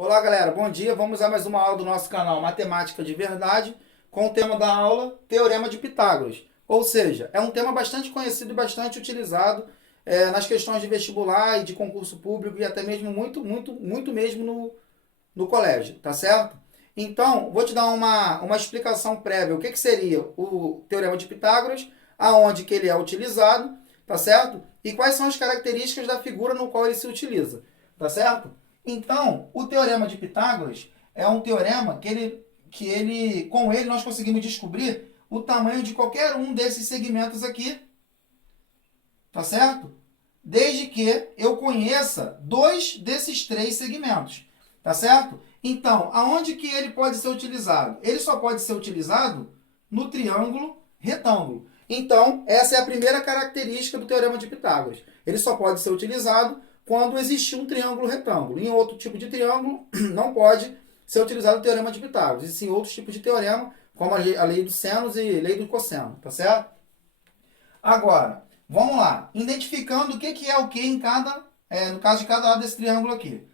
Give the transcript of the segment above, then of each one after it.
Olá, galera, bom dia. Vamos a mais uma aula do nosso canal Matemática de Verdade, com o tema da aula Teorema de Pitágoras. Ou seja, é um tema bastante conhecido e bastante utilizado nas questões de vestibular e de concurso público e até mesmo muito mesmo no colégio, tá certo? Então, vou te dar uma explicação prévia. O que seria o Teorema de Pitágoras, aonde que ele é utilizado, tá certo? E quais são as características da figura no qual ele se utiliza, tá certo? Então, o Teorema de Pitágoras é um teorema com ele nós conseguimos descobrir o tamanho de qualquer um desses segmentos aqui, tá certo? Desde que eu conheça dois desses três segmentos, tá certo? Então, aonde que ele pode ser utilizado? Ele só pode ser utilizado no triângulo retângulo. Então, essa é a primeira característica do Teorema de Pitágoras. Ele só pode ser utilizado quando existir um triângulo retângulo. Em outro tipo de triângulo, não pode ser utilizado o Teorema de Pitágoras. E sim outros tipos de teorema, como a lei dos senos e lei do cosseno, tá certo? Agora, vamos lá. Identificando o que é o que em no caso de cada lado desse triângulo aqui.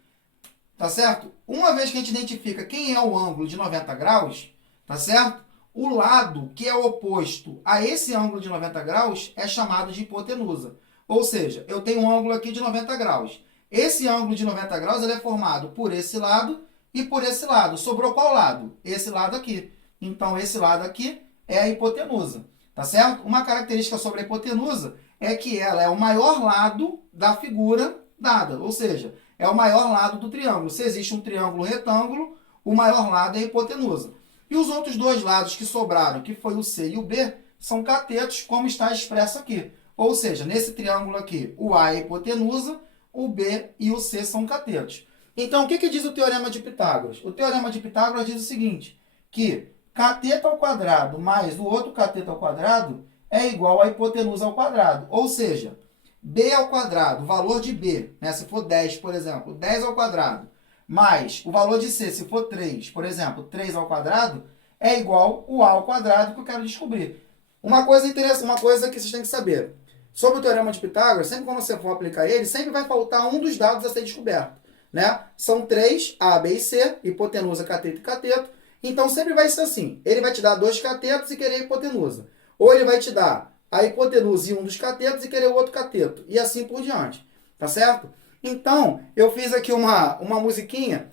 Tá certo? Uma vez que a gente identifica quem é o ângulo de 90 graus, tá certo? O lado que é oposto a esse ângulo de 90 graus é chamado de hipotenusa. Ou seja, eu tenho um ângulo aqui de 90 graus. Esse ângulo de 90 graus ele é formado por esse lado e por esse lado. Sobrou qual lado? Esse lado aqui. Então, esse lado aqui é a hipotenusa. Tá certo? Uma característica sobre a hipotenusa é que ela é o maior lado da figura dada. Ou seja, é o maior lado do triângulo. Se existe um triângulo retângulo, o maior lado é a hipotenusa. E os outros dois lados que sobraram, que foi o C e o B, são catetos, como está expresso aqui. Ou seja, nesse triângulo aqui, o A é a hipotenusa, o B e o C são catetos. Então, o que diz o Teorema de Pitágoras? O Teorema de Pitágoras diz o seguinte, que cateto ao quadrado mais o outro cateto ao quadrado é igual a hipotenusa ao quadrado. Ou seja, B ao quadrado, o valor de B, né, se for 10, por exemplo, 10 ao quadrado, mais o valor de C, se for 3, por exemplo, 3 ao quadrado, é igual ao A ao quadrado que eu quero descobrir. Uma coisa interessante, uma coisa que vocês têm que saber. Sobre o Teorema de Pitágoras, sempre quando você for aplicar ele, sempre vai faltar um dos dados a ser descoberto. Né? São três, A, B e C, hipotenusa, cateto e cateto. Então, sempre vai ser assim. Ele vai te dar dois catetos e querer a hipotenusa. Ou ele vai te dar a hipotenusa e um dos catetos e querer o outro cateto. E assim por diante. Tá certo? Então, eu fiz aqui uma musiquinha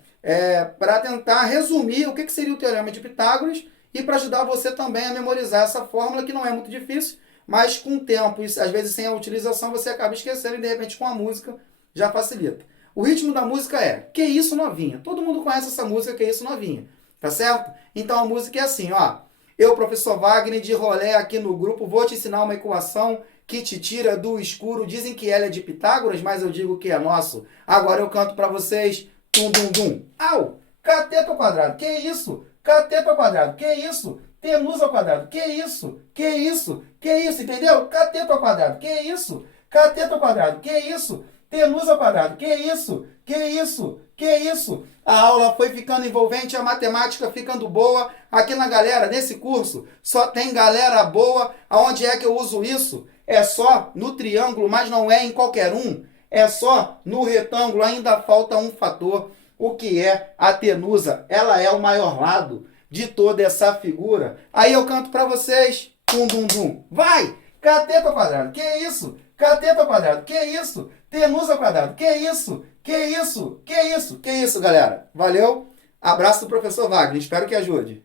para tentar resumir o que seria o Teorema de Pitágoras e para ajudar você também a memorizar essa fórmula, que não é muito difícil, mas com o tempo, e às vezes sem a utilização, você acaba esquecendo e de repente com a música já facilita. O ritmo da música é Que Isso Novinha. Todo mundo conhece essa música, Que Isso Novinha. Tá certo? Então a música é assim, ó. Eu, professor Wagner, de rolê aqui no grupo, vou te ensinar uma equação que te tira do escuro. Dizem que ela é de Pitágoras, mas eu digo que é nosso. Agora eu canto para vocês. Tum, dum, dum. Au! Cateto ao quadrado. Que isso? Cateto ao quadrado. Que isso? Tenusa ao quadrado. Que isso? Que isso? Que isso? Entendeu? Cateto ao quadrado. Que isso? Cateto ao quadrado. Que isso? Tenusa ao quadrado. Que isso? Que isso? Que isso? A aula foi ficando envolvente, a matemática ficando boa. Aqui na galera, nesse curso, só tem galera boa. Aonde é que eu uso isso? É só no triângulo, mas não é em qualquer um. É só no retângulo, ainda falta um fator. O que é a tenusa? Ela é o maior lado de toda essa figura. Aí eu canto para vocês. Tum, dum, dum. Vai! Cateto ao quadrado. Que isso? Cateto ao quadrado. Que isso? Tenusa ao quadrado. Que isso? Que isso? Que isso? Que isso, galera? Valeu. Abraço do professor Wagner. Espero que ajude.